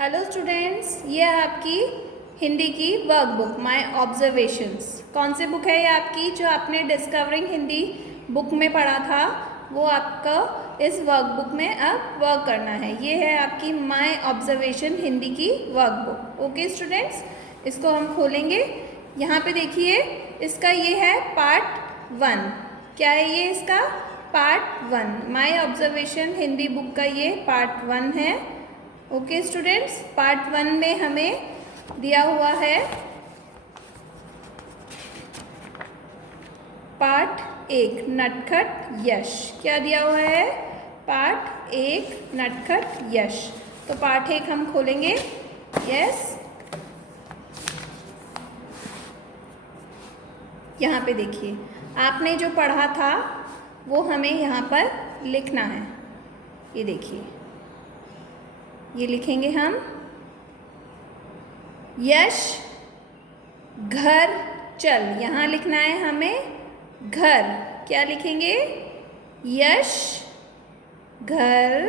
Hello students, ये है आपकी हिंदी की वर्कबुक माय ऑब्जर्वेशंस। कौन सी बुक है ये आपकी? जो आपने डिस्कवरिंग हिंदी बुक में पढ़ा था, वो आपका इस वर्कबुक में अब वर्क करना है। ये है आपकी माय ऑब्जर्वेशन हिंदी की वर्कबुक। ओके स्टूडेंट्स, इसको हम खोलेंगे। यहाँ पे देखिए, इसका ये है पार्ट 1। क्या है ये? इसका part 1 my observation Hindi book का ये पार्ट 1 है। ओके स्टूडेंट्स, पार्ट 1 में हमें दिया हुआ है पार्ट 1 नटखट यश। क्या दिया हुआ है? पार्ट 1 नटखट यश। तो पार्ट 1 हम खोलेंगे। यस, यहाँ पे देखिए, आपने जो पढ़ा था वो हमें यहाँ पर लिखना है। ये देखिए, ये लिखेंगे हम। यश घर चल, यहाँ लिखना है हमें घर। क्या लिखेंगे? यश घर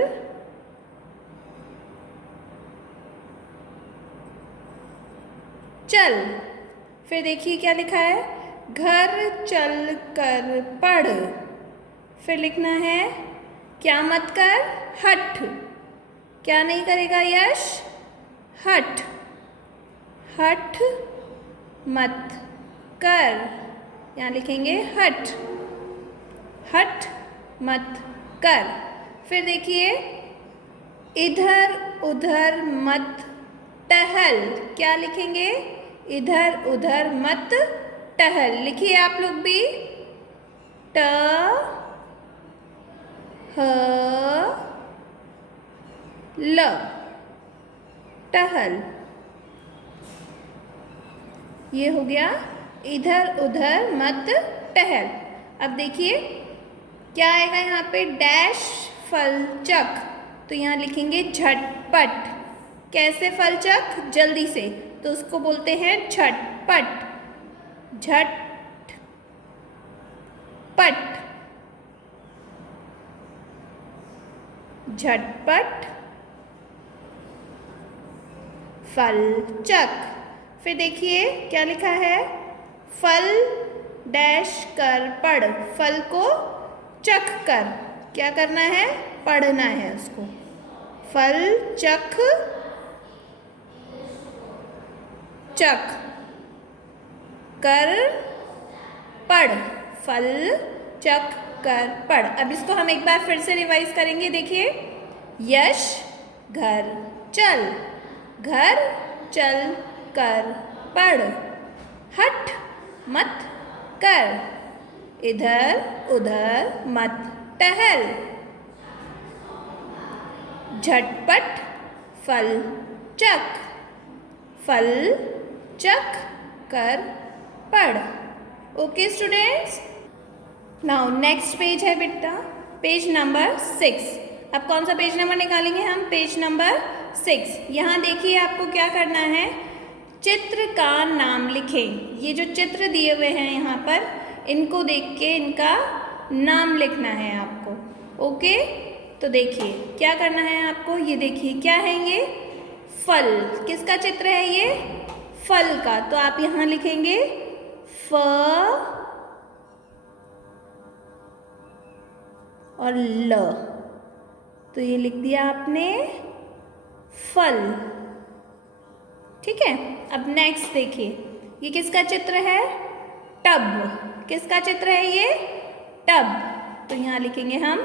चल। फिर देखिए क्या लिखा है? घर चल कर पढ़। फिर लिखना है क्या मत कर? हट। क्या नहीं करेगा यश? हट। हट मत कर, यहाँ लिखेंगे हट। हट मत कर। फिर देखिए, इधर उधर मत टहल। क्या लिखेंगे? इधर उधर मत टहल। लिखिए आप लोग भी। ट ह ल टहल। ये हो गया इधर उधर मत टहल। अब देखिए क्या आएगा यहाँ पे? डैश फलचक। तो यहाँ लिखेंगे झटपट। कैसे फलचक? जल्दी से, तो उसको बोलते हैं झटपट। झटपट। झटपट फलचक। फिर देखिए क्या लिखा है? फल डैश कर पढ़। फल को चख कर क्या करना है? पढ़ना है उसको। फल चख चख कर पढ़। फल चख कर पढ़। अब इसको हम एक बार फिर से रिवाइज करेंगे। देखिए, यश घर चल। घर चल कर पढ़। हट मत कर। इधर उधर मत टहल। झटपट फल चख। फल चख कर पढ़। Okay students, now next page है बेटा, पेज नंबर 6। अब कौन सा पेज नंबर निकालेंगे हम? Page number 6। यहाँ देखिए आपको क्या करना है? चित्र का नाम लिखें। ये जो चित्र दिए हुए हैं यहाँ पर, इनको देख के इनका नाम लिखना है आपको। ओके, तो देखिए क्या करना है आपको। ये देखिए क्या है ये? फल। किसका चित्र है ये? फल का। तो आप यहाँ लिखेंगे फ और ल। तो ये लिख दिया आपने फल। ठीक है। अब नेक्स्ट देखिए, ये किसका चित्र है? टब। किसका चित्र है ये? टब। तो यहाँ लिखेंगे हम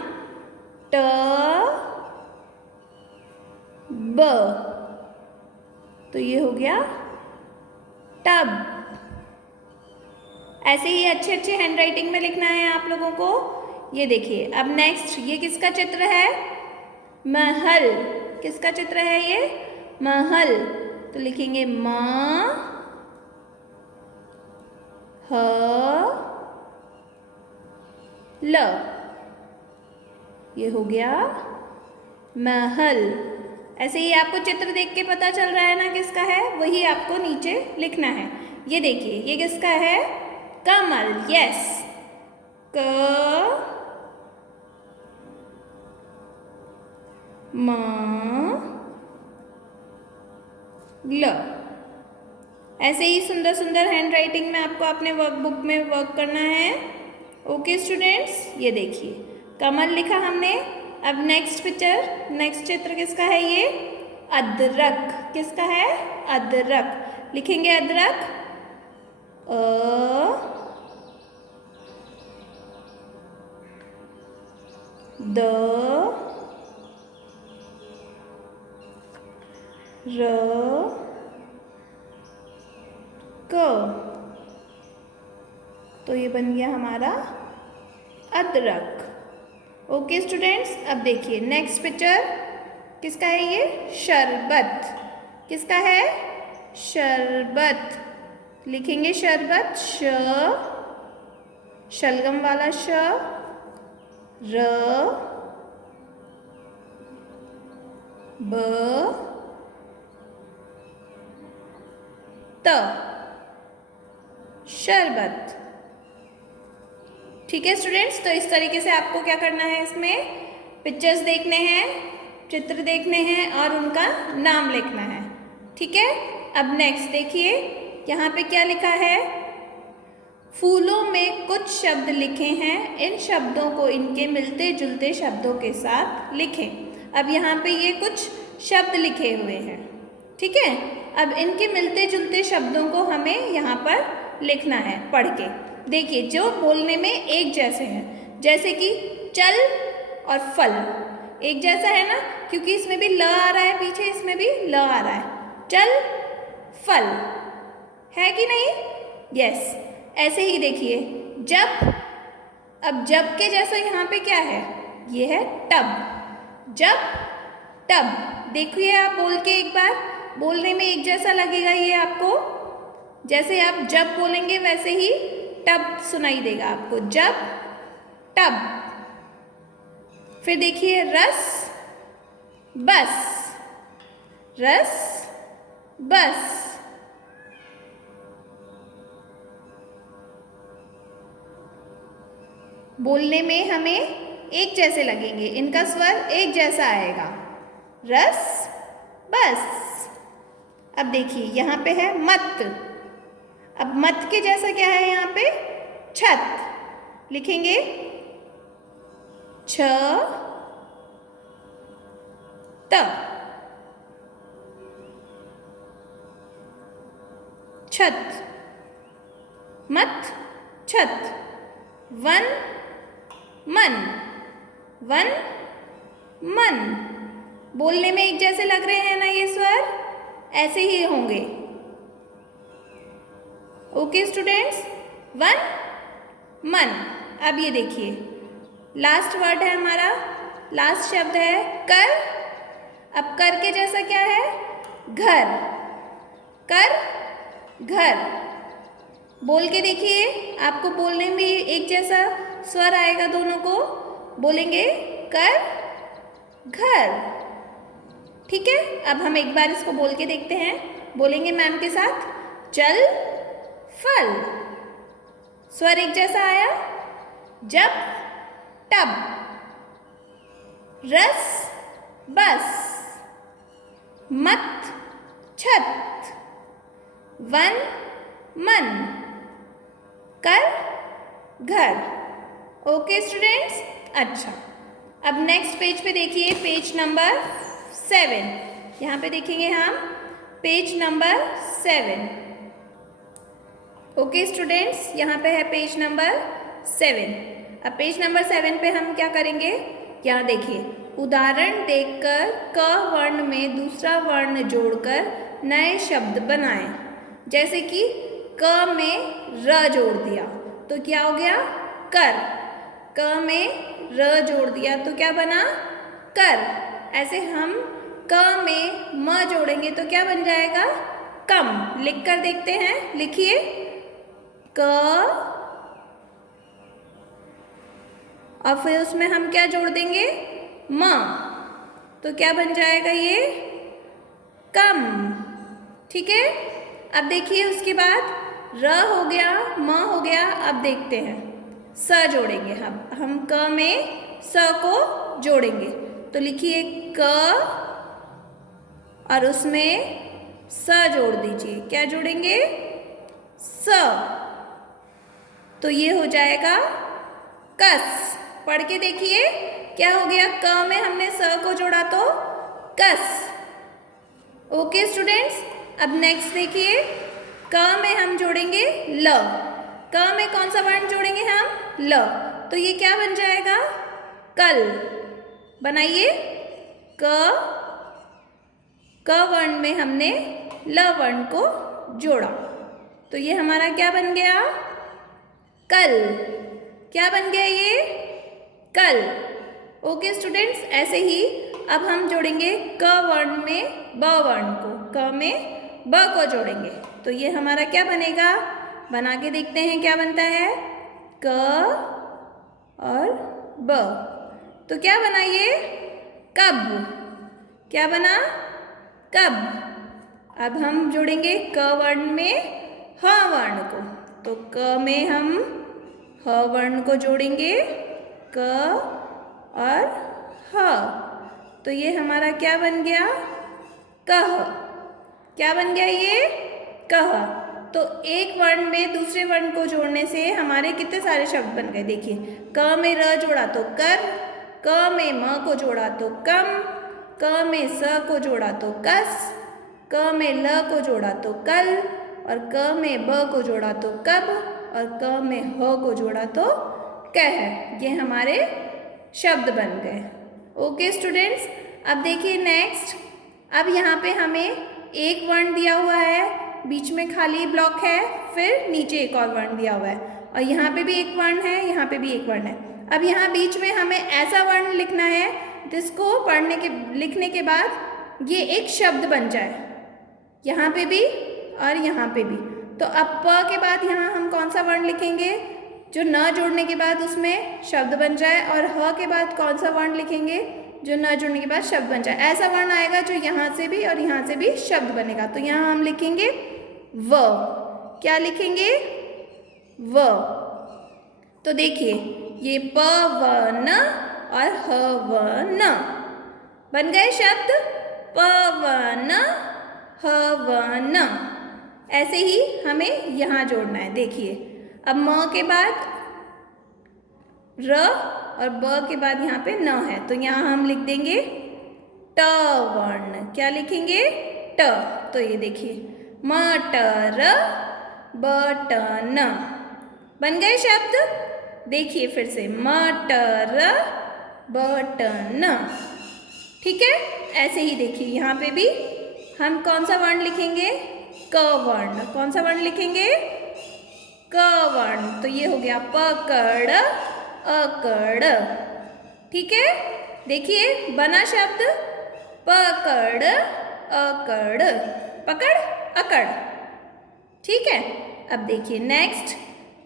ट ब। तो ये हो गया टब। ऐसे ही अच्छे अच्छे हैंडराइटिंग में लिखना है आप लोगों को। ये देखिए, अब नेक्स्ट ये किसका चित्र है? महल। किसका चित्र है ये? महल। तो लिखेंगे म ह ल। ये हो गया महल। ऐसे ही आपको चित्र देख के पता चल रहा है ना किसका है? वही आपको नीचे लिखना है। ये देखिए, ये किसका है? कमल। यस, क म ल। ऐसे ही सुंदर सुंदर हैंड राइटिंग में आपको अपने वर्कबुक में वर्क करना है। ओके स्टूडेंट्स, ये देखिए कमल लिखा हमने। अब नेक्स्ट पिक्चर, नेक्स्ट चित्र किसका है? ये अदरक। किसका है? अदरक। लिखेंगे अदरक, द र क। तो ये बन गया हमारा अदरक। ओके स्टूडेंट्स, अब देखिए नेक्स्ट पिक्चर किसका है? ये शरबत। किसका है? शरबत। लिखेंगे शरबत, शलगम वाला श, र ब त, शरबत। ठीक है स्टूडेंट्स, तो इस तरीके से आपको क्या करना है, इसमें पिक्चर्स देखने हैं, चित्र देखने हैं और उनका नाम लिखना है। ठीक है, अब नेक्स्ट देखिए यहाँ पे क्या लिखा है? फूलों में कुछ शब्द लिखे हैं, इन शब्दों को इनके मिलते जुलते शब्दों के साथ लिखें। अब यहाँ पे ये कुछ शब्द लिखे हुए हैं। ठीक है, अब इनके मिलते जुलते शब्दों को हमें यहाँ पर लिखना है पढ़ के। देखिए जो बोलने में एक जैसे हैं, जैसे कि चल और फल एक जैसा है ना, क्योंकि इसमें भी ल आ रहा है, पीछे इसमें भी ल आ रहा है। चल फल है कि नहीं? यस। ऐसे ही देखिए जब, अब जब के जैसा यहाँ पे क्या है? ये है टब। जब टब, देखिए आप बोल के एक बार, बोलने में एक जैसा लगेगा ये आपको। जैसे आप जब बोलेंगे वैसे ही टब सुनाई देगा आपको, जब टब। फिर देखिए रस बस, रस बस। बोलने में हमें एक जैसे लगेंगे, इनका स्वर एक जैसा आएगा, रस बस। अब देखिए यहाँ पे है मत। अब मत के जैसा क्या है यहाँ पे? छत। लिखेंगे छ त, छत। मत छत। वन मन, वन मन। बोलने में एक जैसे लग रहे हैं ना ये स्वर, ऐसे ही होंगे। ओके स्टूडेंट्स, वन मन। अब ये देखिए लास्ट वर्ड है हमारा, लास्ट शब्द है कर। अब कर के जैसा क्या है? घर। कर घर। बोल के देखिए, आपको बोलने में एक जैसा स्वर आएगा, दोनों को बोलेंगे कर घर। ठीक है, अब हम एक बार इसको बोल के देखते हैं। बोलेंगे मैम के साथ, चल फल। स्वर एक जैसा आया। जब टब, रस बस, मत छत, वन मन, कर घर। ओके स्टूडेंट्स, अच्छा अब नेक्स्ट पेज पे देखिए, पेज नंबर 7। यहाँ पे देखेंगे हम पेज नंबर 7। ओके स्टूडेंट्स, यहाँ पे है पेज नंबर 7। अब पेज नंबर 7 पे हम क्या करेंगे? यहाँ देखिए उदाहरण देखकर क वर्ण में दूसरा वर्ण जोड़कर नए शब्द बनाएं। जैसे कि क में र जोड़ दिया तो क्या हो गया? कर। क में र जोड़ दिया तो क्या बना? कर। ऐसे हम क में म जोड़ेंगे तो क्या बन जाएगा? कम। लिख कर देखते हैं, लिखिए क, और फिर उसमें हम क्या जोड़ देंगे? म। तो क्या बन जाएगा ये? कम। ठीक है, अब देखिए उसके बाद र हो गया, म हो गया। अब देखते हैं स जोड़ेंगे हम क में स को जोड़ेंगे तो लिखिए क और उसमें स जोड़ दीजिए। क्या जोड़ेंगे? स। तो ये हो जाएगा कस। पढ़ के देखिए क्या हो गया, क में हमने स को जोड़ा तो कस। ओके स्टूडेंट्स, अब नेक्स्ट देखिए, क में हम जोड़ेंगे ल। क में कौन सा वर्ण जोड़ेंगे हम? ल। तो ये क्या बन जाएगा? कल। बनाइए। क वर्ण में हमने ल वर्ण को जोड़ा तो ये हमारा क्या बन गया? कल। क्या बन गया ये? कल। ओके स्टूडेंट्स, ऐसे ही अब हम जोड़ेंगे क वर्ण में ब वर्ण को। क में ब को जोड़ेंगे तो ये हमारा क्या बनेगा? बना के देखते हैं क्या बनता है। क और ब। तो क्या बना ये? कब। क्या बना? कब। अब हम जोड़ेंगे क वर्ण में ह वर्ण को। तो क में हम ह वर्ण को जोड़ेंगे, क और ह। तो ये हमारा क्या बन गया? कह। क्या बन गया ये? कह। तो एक वर्ण में दूसरे वर्ण को जोड़ने से हमारे कितने सारे शब्द बन गए देखिए। क में र जोड़ा तो कर, क में म को जोड़ा तो कम, क में स को जोड़ा तो कस, क में ल को जोड़ा तो कल, और क में ब को जोड़ा तो कब, और क में ह को जोड़ा तो कह। ये हमारे शब्द बन गए। ओके स्टूडेंट्स, अब देखिए नेक्स्ट। अब यहाँ पे हमें एक वर्ण दिया हुआ है, बीच में खाली ब्लॉक है, फिर नीचे एक और वर्ण दिया हुआ है, और यहाँ पे भी एक वर्ण है, यहाँ पे भी एक वर्ण है। अब यहाँ बीच में हमें ऐसा वर्ण लिखना है जिसको लिखने के बाद ये एक शब्द बन जाए, यहाँ पे भी और यहाँ पे भी। तो अब प के बाद यहाँ हम कौन सा वर्ण लिखेंगे जो न जोड़ने के बाद उसमें शब्द बन जाए, और ह के बाद कौन सा वर्ण लिखेंगे जो न जोड़ने के बाद शब्द बन जाए। ऐसा वर्ण आएगा जो यहाँ से भी और यहाँ से भी शब्द बनेगा। तो यहाँ हम लिखेंगे व। क्या लिखेंगे? व। तो देखिए ये प व न और ह व न बन गए शब्द। प व न ह व न। ऐसे ही हमें यहाँ जोड़ना है। देखिए अब म के बाद र और ब के बाद यहाँ पे न है, तो यहाँ हम लिख देंगे ट वर्ण। क्या लिखेंगे? ट। तो ये देखिए मटर बटन बन गए शब्द। देखिए फिर से मटर बटन। ठीक है, ऐसे ही देखिए यहाँ पे भी हम कौन सा वर्ण लिखेंगे? क वर्ण। कौन सा वर्ण लिखेंगे? क वर्ण। तो ये हो गया पकड़ अकड़। ठीक है, देखिए बना शब्द पकड़ अकड़, पकड़ अकड़। ठीक है, अब देखिए नेक्स्ट।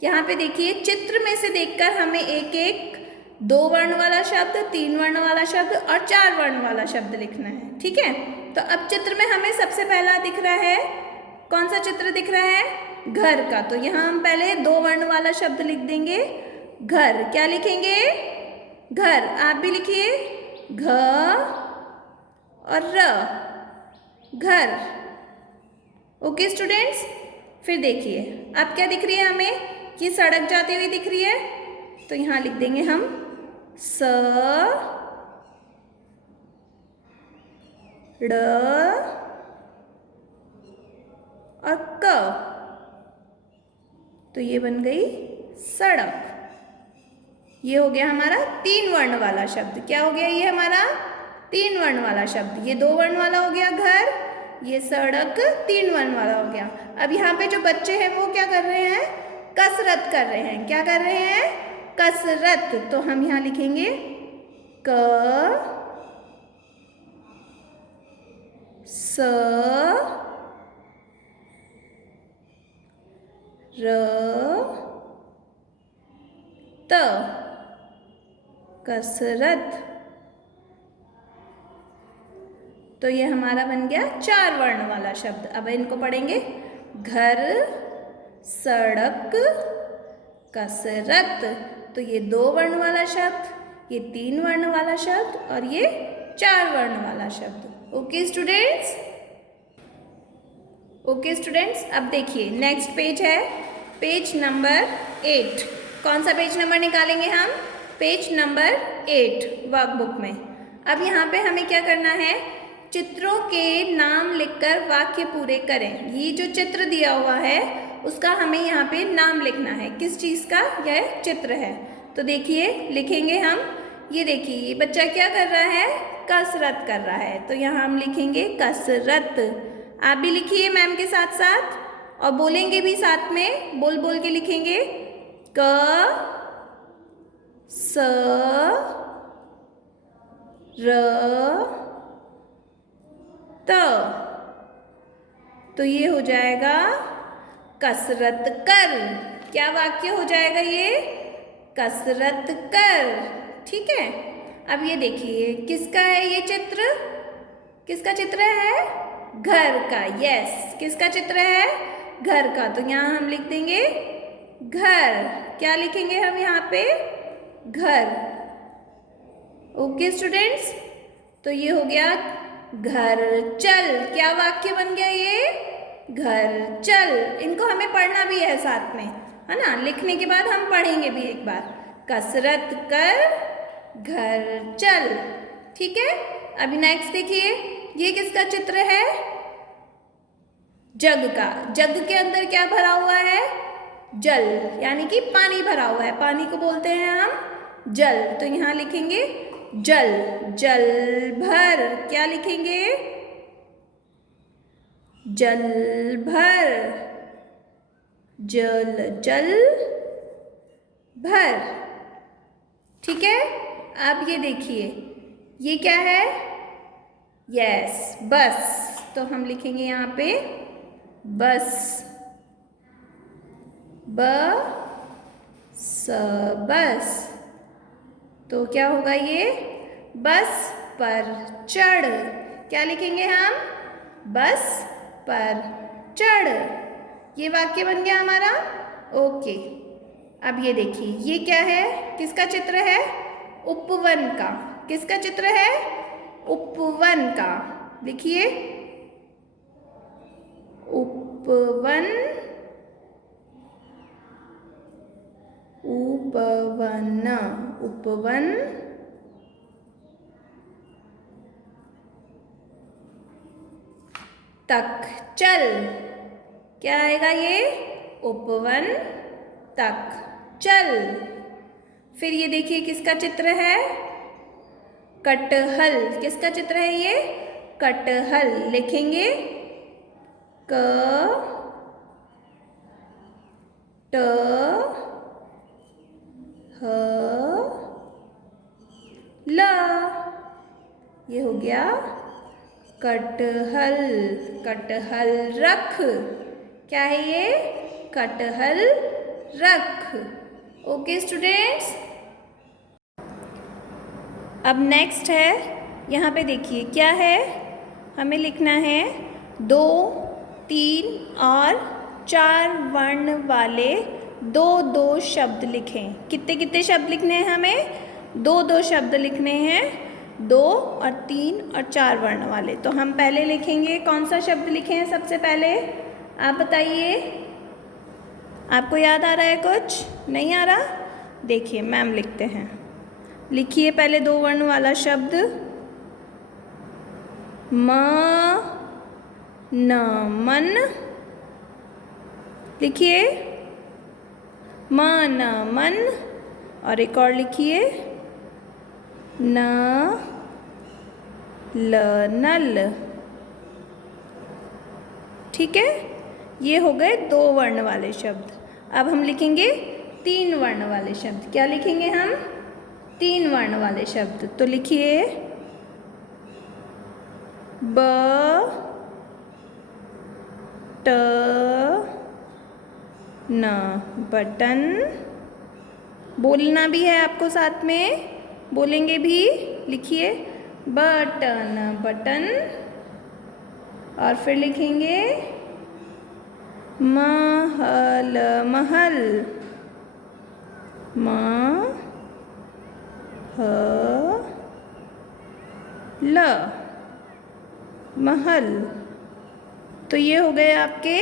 यहाँ पे देखिए चित्र में से देखकर हमें एक एक 2 वर्ण वाला शब्द, 3 वर्ण वाला शब्द और 4 वर्ण वाला शब्द लिखना है। ठीक है, तो अब चित्र में हमें सबसे पहला दिख रहा है, कौन सा चित्र दिख रहा है? घर का। तो यहाँ हम पहले 2 वर्ण वाला शब्द लिख देंगे, घर। क्या लिखेंगे? घर। आप भी लिखिए, घ और र, घर। ओके स्टूडेंट्स, फिर देखिए अब क्या दिख रही है हमें कि सड़क जाती हुई दिख रही है, तो यहाँ लिख देंगे हम स ड़ और क। तो ये बन गई सड़क। ये हो गया हमारा 3 वर्ण वाला शब्द। क्या हो गया ये हमारा? 3 वर्ण वाला शब्द। ये 2 वर्ण वाला हो गया घर, ये सड़क 3 वर्ण वाला हो गया। अब यहाँ पे जो बच्चे हैं वो क्या कर रहे हैं? कसरत कर रहे हैं। क्या कर रहे हैं? कसरत। तो हम यहाँ लिखेंगे क स र त, कसरत। तो ये हमारा बन गया 4 वर्ण वाला शब्द। अब इनको पढ़ेंगे, घर सड़क कसरत। तो ये 2 वर्ण वाला शब्द, ये 3 वर्ण वाला शब्द और ये 4 वर्ण वाला शब्द। ओके स्टूडेंट्स, ओके स्टूडेंट्स, अब देखिए नेक्स्ट पेज है पेज नंबर 8। कौन सा पेज नंबर निकालेंगे हम? पेज नंबर 8 वर्कबुक में। अब यहाँ पे हमें क्या करना है? चित्रों के नाम लिखकर वाक्य पूरे करें। ये जो चित्र दिया हुआ है उसका हमें यहाँ पे नाम लिखना है। किस चीज़ का यह चित्र है? तो देखिए लिखेंगे हम। ये देखिए ये बच्चा क्या कर रहा है? कसरत कर रहा है। तो यहाँ हम लिखेंगे कसरत। आप भी लिखिए मैम के साथ साथ और बोलेंगे भी साथ में, बोल बोल के लिखेंगे। क स र त। तो ये हो जाएगा कसरत कर। क्या वाक्य हो जाएगा ये? कसरत कर। ठीक है। अब ये देखिए किसका है ये चित्र? किसका चित्र है? घर का। यस, किसका चित्र है? घर का। तो यहाँ हम लिख देंगे घर। क्या लिखेंगे हम यहाँ पे? घर। ओके स्टूडेंट्स, तो ये हो गया घर चल। क्या वाक्य बन गया ये? घर चल। इनको हमें पढ़ना भी है साथ में, है ना? लिखने के बाद हम पढ़ेंगे भी एक बार। कसरत कर घर चल। ठीक है। अभी नेक्स्ट देखिए, ये किसका चित्र है? जग का। जग के अंदर क्या भरा हुआ है? जल, यानी कि पानी भरा हुआ है। पानी को बोलते हैं हम जल। तो यहाँ लिखेंगे जल। जल भर। क्या लिखेंगे? जल भर। जल जल भर। ठीक है। अब ये देखिए ये क्या है? यस, बस। तो हम लिखेंगे यहाँ पे बस। ब स बस। तो क्या होगा ये? बस पर चढ़। क्या लिखेंगे हम? बस पर चढ़। ये वाक्य बन गया हमारा। ओके। अब ये देखिए ये क्या है? किसका चित्र है? उपवन का। किसका चित्र है? उपवन का। लिखिए उपवन। उपवन। उपवन। तक चल। क्या आएगा ये? उपवन तक चल। फिर ये देखिए किसका चित्र है? कटहल। किसका चित्र है ये? कटहल। लिखेंगे क ट ह ल। ये हो गया कटहल। कटहल रख। क्या है ये? कटहल रख। ओके स्टूडेंट्स, अब नेक्स्ट है, यहाँ पे देखिए क्या है? हमें लिखना है 2, 3 और 4 वर्ण वाले 2-2 शब्द लिखें। कितने कितने शब्द लिखने हैं हमें? 2-2 शब्द लिखने हैं। 2 और 3 और 4 वर्ण वाले। तो हम पहले लिखेंगे, कौन सा शब्द लिखे हैं सबसे पहले? आप बताइए। आपको याद आ रहा है कुछ? नहीं आ रहा? देखिए मैम लिखते हैं। लिखिए पहले 2 वर्ण वाला शब्द। म न मन। लिखिए म न मन। और एक और लिखिए न ल नल। ठीक है, ये हो गए 2 वर्ण वाले शब्द। अब हम लिखेंगे 3 वर्ण वाले शब्द। क्या लिखेंगे हम? 3 वर्ण वाले शब्द। तो लिखिए ब ट न। बटन। बोलना भी है आपको साथ में, बोलेंगे भी। लिखिए बटन। बटन। और फिर लिखेंगे महल। महल। म ह ल। महल। तो ये हो गए आपके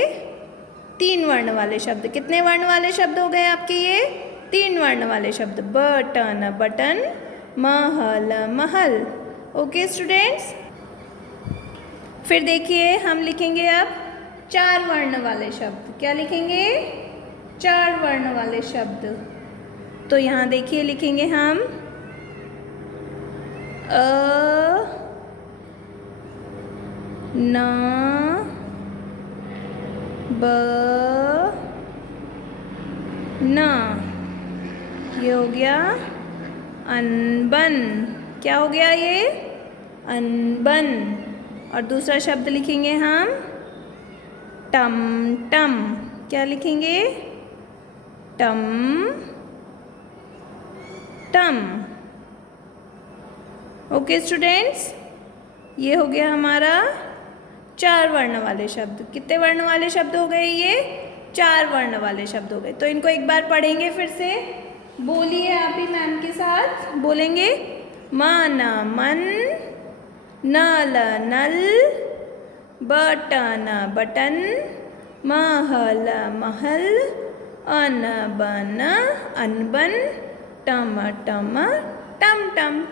3 वर्ण वाले शब्द। कितने वर्ण वाले शब्द हो गए आपके ये? 3 वर्ण वाले शब्द। बटन बटन, महल महल। ओके स्टूडेंट्स, फिर देखिए हम लिखेंगे अब 4 वर्ण वाले शब्द। क्या लिखेंगे? 4 वर्ण वाले शब्द। तो यहाँ देखिए लिखेंगे हम न ब न। ये हो गया अनबन। क्या हो गया ये? अनबन। और दूसरा शब्द लिखेंगे हम टम टम। क्या लिखेंगे? टम टम। ओके स्टूडेंट्स, ये हो गया हमारा 4 वर्ण वाले शब्द। कितने वर्ण वाले शब्द हो गए ये? 4 वर्ण वाले शब्द हो गए। तो इनको एक बार पढ़ेंगे फिर से। बोलिए आप ही मैम के साथ, बोलेंगे मन मन, नल नल, बटन बटन, महल महल, अनबन अनबन, टम टम टम टम।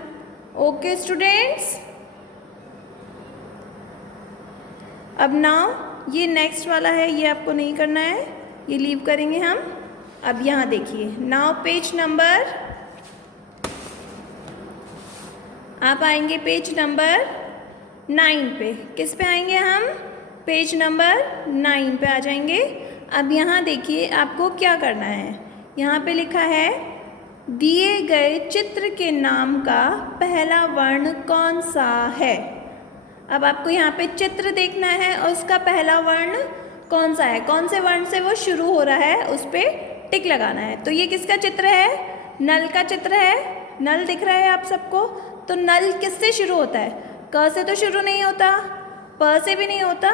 ओके स्टूडेंट्स, अब नाउ ये नेक्स्ट वाला है, ये आपको नहीं करना है, ये लीव करेंगे हम। अब यहाँ देखिए, नाउ पेज नंबर, आप आएंगे पेज नंबर 9 पे। किस पे आएंगे हम? पेज नंबर 9 पे आ जाएंगे। अब यहाँ देखिए आपको क्या करना है। यहाँ पे लिखा है दिए गए चित्र के नाम का पहला वर्ण कौन सा है। अब आपको यहाँ पे चित्र देखना है और उसका पहला वर्ण कौन सा है, कौन से वर्ण से वो शुरू हो रहा है, उस पर टिक लगाना है। तो ये किसका चित्र है? नल का चित्र है। नल दिख रहा है आप सबको। तो नल किससे शुरू होता है? क से तो शुरू नहीं होता, प से भी नहीं होता,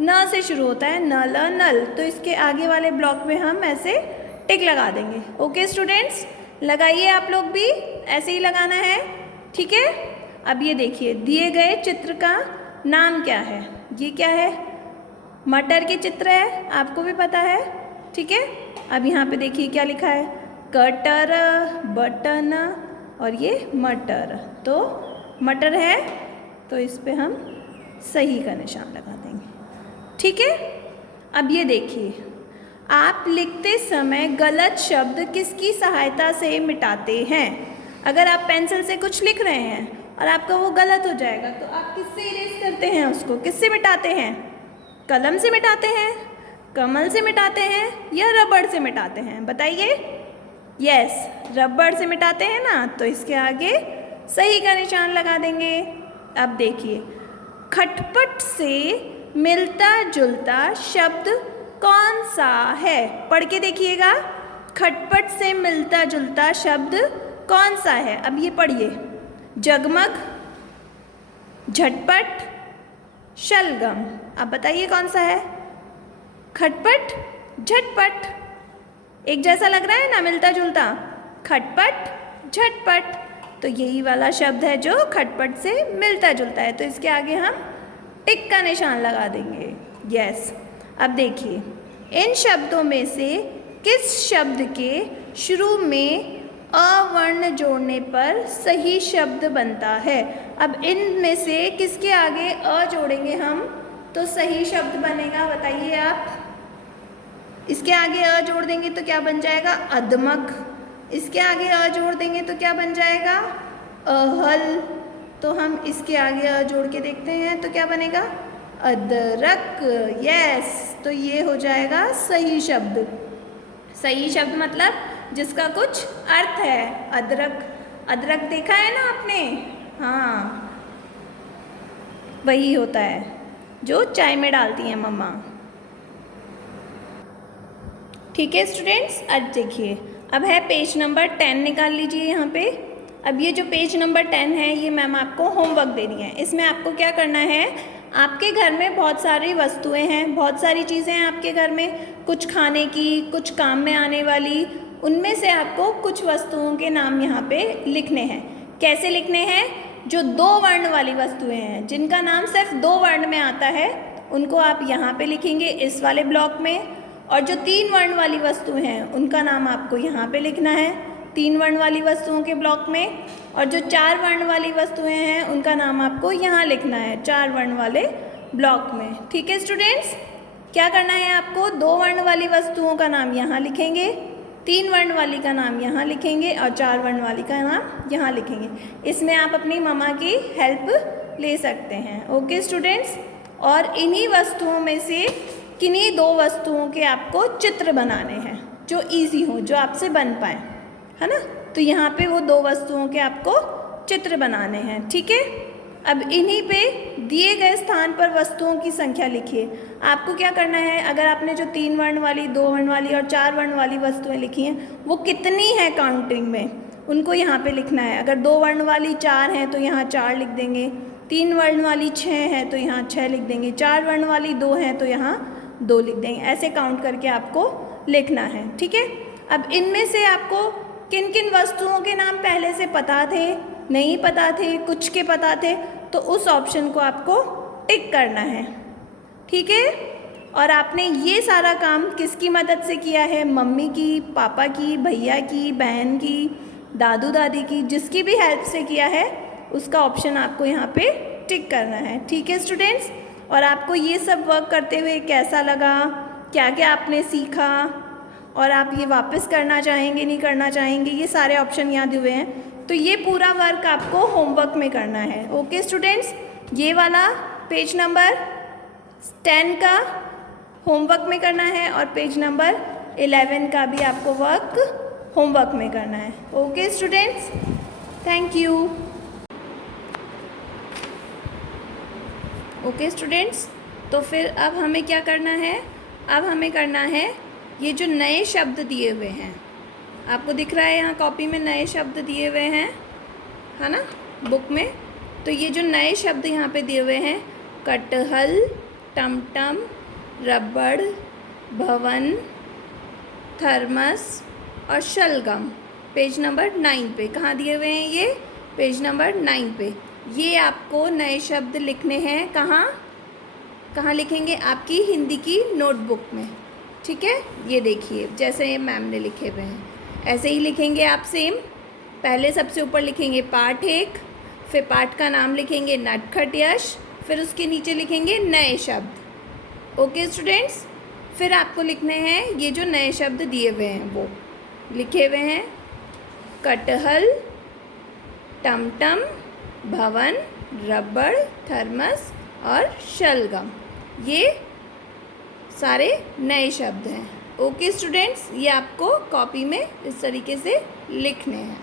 न से शुरू होता है, नल नल। तो इसके आगे वाले ब्लॉक में हम ऐसे टिक लगा देंगे। ओके स्टूडेंट्स, लगाइए आप लोग भी, ऐसे ही लगाना है, ठीक है। अब ये देखिए दिए गए चित्र का नाम क्या है। ये क्या है? मटर के चित्र है, आपको भी पता है, ठीक है। अब यहाँ पे देखिए क्या लिखा है, कटर, बटन और ये मटर। तो मटर है, तो इस पे हम सही का निशान लगा देंगे, ठीक है। अब ये देखिए, आप लिखते समय गलत शब्द किसकी सहायता से मिटाते हैं। अगर आप पेंसिल से कुछ लिख रहे हैं और आपका वो गलत हो जाएगा तो आप किससे इरेज करते हैं उसको, किससे मिटाते हैं? कलम से मिटाते हैं, कमल से मिटाते हैं या रबड़ से मिटाते हैं? बताइए। यस, रबड़ से मिटाते हैं ना, तो इसके आगे सही का निशान लगा देंगे। अब देखिए, खटपट से मिलता जुलता शब्द कौन सा है? पढ़ के देखिएगा, खटपट से मिलता जुलता शब्द कौन सा है? अब ये पढ़िए, जगमग, झटपट, शलगम। अब बताइए कौन सा है? खटपट, झटपट। एक जैसा लग रहा है ना, मिलता जुलता, खटपट झटपट। तो यही वाला शब्द है जो खटपट से मिलता जुलता है। तो इसके आगे हम टिक का निशान लगा देंगे। यस। अब देखिए, इन शब्दों में से किस शब्द के शुरू में अवर्ण जोड़ने पर सही शब्द बनता है। अब इनमें से किसके आगे अ जोड़ेंगे हम तो सही शब्द बनेगा, बताइए आप। इसके आगे अ जोड़ देंगे तो क्या बन जाएगा? अधमक। इसके आगे अ जोड़ देंगे तो क्या बन जाएगा? अहल। तो हम इसके आगे अ जोड़ के देखते हैं तो क्या बनेगा? अदरक। यस, तो ये हो जाएगा सही शब्द। सही शब्द मतलब जिसका कुछ अर्थ है। अदरक, अदरक देखा है ना आपने? हाँ, वही होता है जो चाय में डालती हैं मम्मा। ठीक है स्टूडेंट्स, अब देखिए, अब है पेज नंबर 10, निकाल लीजिए यहाँ पे। अब ये जो पेज नंबर 10 है, ये मैम आपको होमवर्क दे रही है। इसमें आपको क्या करना है, आपके घर में बहुत सारी वस्तुएं हैं, बहुत सारी चीज़ें हैं आपके घर में, कुछ खाने की, कुछ काम में आने वाली। उनमें से आपको कुछ वस्तुओं के नाम यहाँ पे लिखने हैं। कैसे लिखने हैं? जो 2 वर्ण वाली वस्तुएं हैं, जिनका नाम सिर्फ 2 वर्ण में आता है, उनको आप यहाँ पे लिखेंगे इस वाले ब्लॉक में, और जो 3 वर्ण वाली वस्तुएं हैं उनका नाम आपको यहाँ पे लिखना है 3 वर्ण वाली वस्तुओं के ब्लॉक में, और जो 4 वर्ण वाली वस्तुएं हैं उनका नाम आपको यहाँ लिखना है 4 वर्ण वाले ब्लॉक में। ठीक है स्टूडेंट्स, क्या करना है आपको, 2 वर्ण वाली वस्तुओं का नाम यहाँ लिखेंगे, 3 वर्ण वाली का नाम यहाँ लिखेंगे और 4 वर्ण वाली का नाम यहाँ लिखेंगे। इसमें आप अपनी मम्मा की हेल्प ले सकते हैं। ओके स्टूडेंट्स, और इन्हीं वस्तुओं में से किन्हीं 2 वस्तुओं के आपको चित्र बनाने हैं जो इजी हो, जो आपसे बन पाए, है ना। तो यहाँ पे वो 2 वस्तुओं के आपको चित्र बनाने हैं। ठीक है, अब इन्हीं पे दिए गए स्थान पर वस्तुओं की संख्या लिखिए। आपको क्या करना है, अगर आपने जो 3 वर्ण वाली, 2 वर्ण वाली और 4 वर्ण वाली वस्तुएं लिखी हैं वो कितनी है काउंटिंग में, उनको यहाँ पे लिखना है। अगर 2 वर्ण वाली 4 हैं तो यहाँ 4 लिख देंगे, 3 वर्ण वाली 6 है तो यहाँ 6 लिख देंगे, 4 वर्ण वाली 2 हैं तो यहाँ 2 लिख देंगे। ऐसे काउंट करके आपको लिखना है। ठीक है, अब इनमें से आपको किन किन वस्तुओं के नाम पहले से पता थे, नहीं पता थे, कुछ के पता थे, तो उस ऑप्शन को आपको टिक करना है। ठीक है, और आपने ये सारा काम किसकी मदद से किया है, मम्मी की, पापा की, भैया की, बहन की, दादू दादी की, जिसकी भी हेल्प से किया है उसका ऑप्शन आपको यहाँ पे टिक करना है। ठीक है स्टूडेंट्स, और आपको ये सब वर्क करते हुए कैसा लगा, क्या क्या आपने सीखा, और आप ये वापस करना चाहेंगे नहीं करना चाहेंगे, ये सारे ऑप्शन यहाँ दिए हुए हैं। तो ये पूरा वर्क आपको होमवर्क में करना है। ओके स्टूडेंट्स, ये वाला पेज नंबर 10 का होमवर्क में करना है और पेज नंबर 11 का भी आपको वर्क होमवर्क में करना है। Okay students, thank you. Okay students, तो फिर अब हमें क्या करना है, अब हमें करना है ये जो नए शब्द दिए हुए हैं, आपको दिख रहा है यहाँ कॉपी में नए शब्द दिए हुए हैं, है ना, बुक में। तो ये जो नए शब्द यहाँ पे दिए हुए हैं, कटहल, टमटम, रबड़, भवन, थर्मस और शलगम, पेज नंबर 9 पे। कहाँ दिए हुए हैं ये, पेज नंबर 9 पे। ये आपको नए शब्द लिखने हैं, कहाँ कहाँ लिखेंगे, आपकी हिंदी की नोटबुक में। ठीक है, ये देखिए जैसे ये मैम ने लिखे हुए हैं ऐसे ही लिखेंगे आप सेम। पहले सबसे ऊपर लिखेंगे पाठ 1, फिर पाठ का नाम लिखेंगे नटखट यश, फिर उसके नीचे लिखेंगे नए शब्द। ओके स्टूडेंट्स, फिर आपको लिखने हैं ये जो नए शब्द दिए हुए हैं वो लिखे हुए हैं, कटहल, टमटम, भवन, रबड़, थर्मस और शलगम, ये सारे नए शब्द हैं। ओके स्टूडेंट्स, ये आपको कॉपी में इस तरीके से लिखने हैं।